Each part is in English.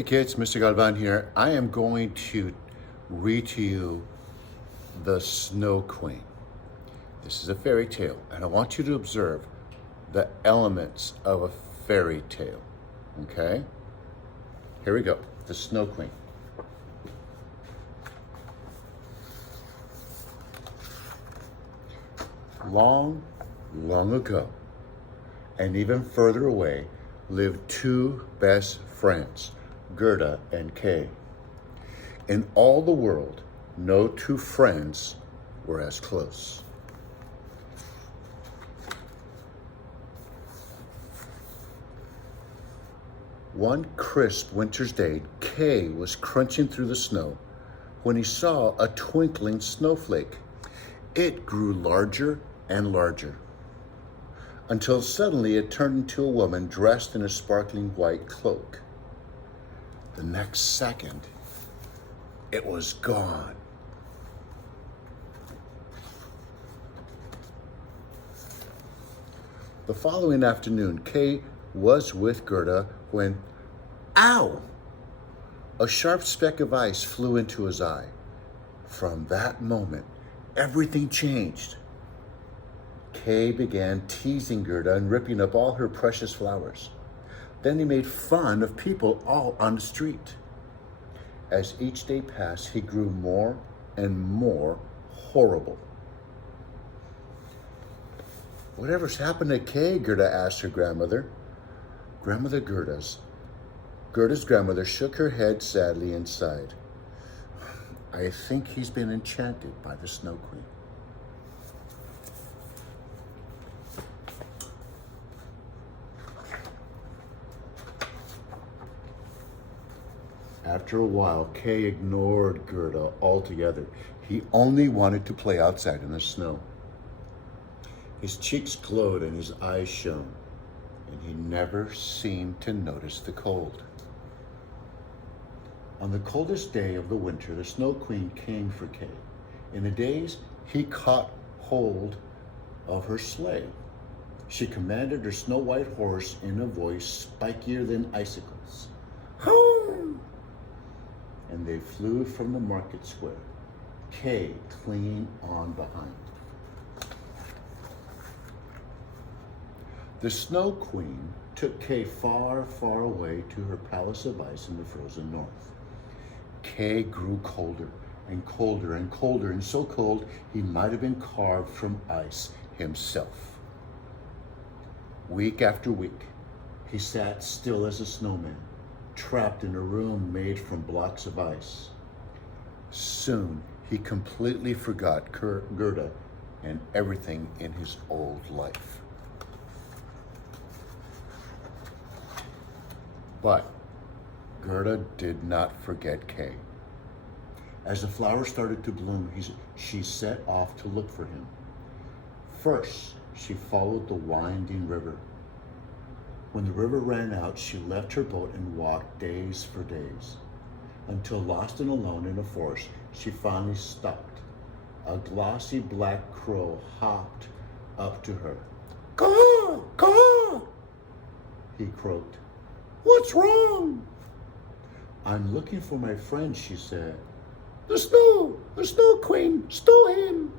Hey kids, Mr. Galvan here. I am going to read to you The Snow Queen. This is a fairy tale, and I want you to observe the elements of a fairy tale. Okay? Here we go. The Snow Queen. Long, long ago, and even further away, lived two best friends, Gerda and Kay. In all the world, no two friends were as close. One crisp winter's day, Kay was crunching through the snow when he saw a twinkling snowflake. It grew larger and larger, until suddenly it turned into a woman dressed in a sparkling white cloak. The next second, it was gone. The following afternoon, Kay was with Gerda when, ow! A sharp speck of ice flew into his eye. From that moment, everything changed. Kay began teasing Gerda and ripping up all her precious flowers. Then he made fun of people all on the street. As each day passed, he grew more and more horrible. "Whatever's happened to Kay?" Gerda asked her grandmother. Gerda's grandmother shook her head sadly and sighed. "I think he's been enchanted by the Snow Queen." After a while, Kay ignored Gerda altogether. He only wanted to play outside in the snow. His cheeks glowed and his eyes shone, and he never seemed to notice the cold. On the coldest day of the winter, the Snow Queen came for Kay. In a daze, he caught hold of her sleigh. She commanded her snow-white horse in a voice spikier than icicles. "Home!" And they flew from the market square, Kay clinging on behind. The Snow Queen took Kay far, far away to her palace of ice in the frozen north. Kay grew colder and colder and colder, and so cold he might have been carved from ice himself. Week after week, he sat still as a snowman, trapped in a room made from blocks of ice. Soon, he completely forgot Gerda and everything in his old life. But Gerda did not forget Kay. As the flowers started to bloom, she set off to look for him. First, she followed the winding river. When the river ran out, she left her boat and walked days for days, until lost and alone in a forest, she finally stopped. A glossy black crow hopped up to her. "Caw, caw!" he croaked. "What's wrong?" "I'm looking for my friend," she said. The Snow Queen stole him."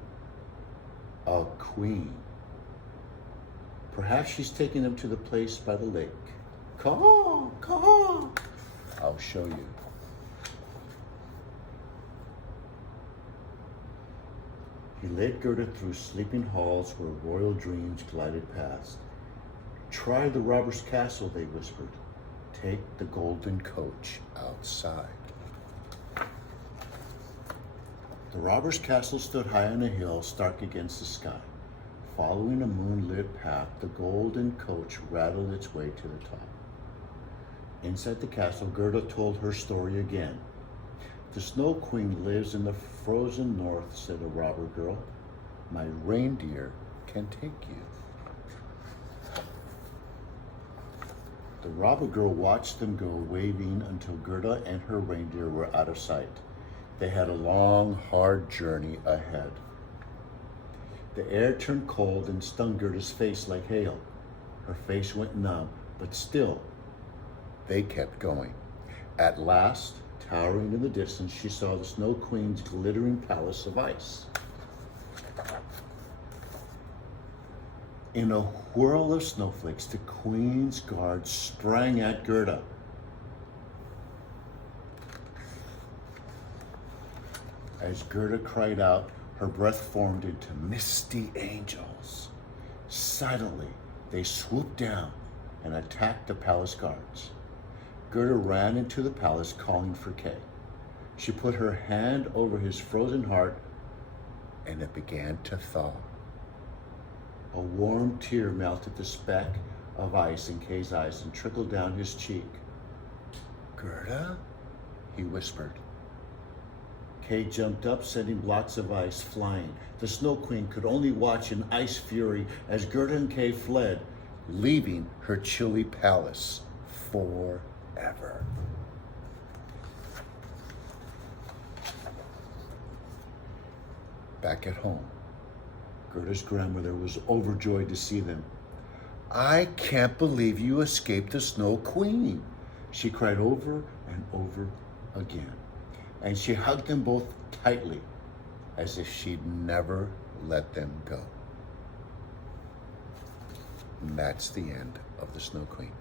"A queen? Perhaps she's taking them to the place by the lake." "Caw, caw." "I'll show you." He led Gerda through sleeping halls where royal dreams glided past. "Try the robber's castle," they whispered. "Take the golden coach outside." The robber's castle stood high on a hill, stark against the sky. Following a moonlit path, the golden coach rattled its way to the top. Inside the castle, Gerda told her story again. "The Snow Queen lives in the frozen north," said a robber girl. "My reindeer can take you." The robber girl watched them go, waving until Gerda and her reindeer were out of sight. They had a long, hard journey ahead. The air turned cold and stung Gerda's face like hail. Her face went numb, but still, they kept going. At last, towering in the distance, she saw the Snow Queen's glittering palace of ice. In a whirl of snowflakes, the Queen's guard sprang at Gerda. As Gerda cried out, her breath formed into misty angels. Silently, they swooped down and attacked the palace guards. Gerda ran into the palace calling for Kay. She put her hand over his frozen heart and it began to thaw. A warm tear melted the speck of ice in Kay's eyes and trickled down his cheek. Gerda? He whispered. Kay jumped up, sending blocks of ice flying. The Snow Queen could only watch in ice fury as Gerda and Kay fled, leaving her chilly palace forever. Back at home, Gerda's grandmother was overjoyed to see them. "I can't believe you escaped the Snow Queen," she cried over and over again. And she hugged them both tightly, as if she'd never let them go. And that's the end of the Snow Queen.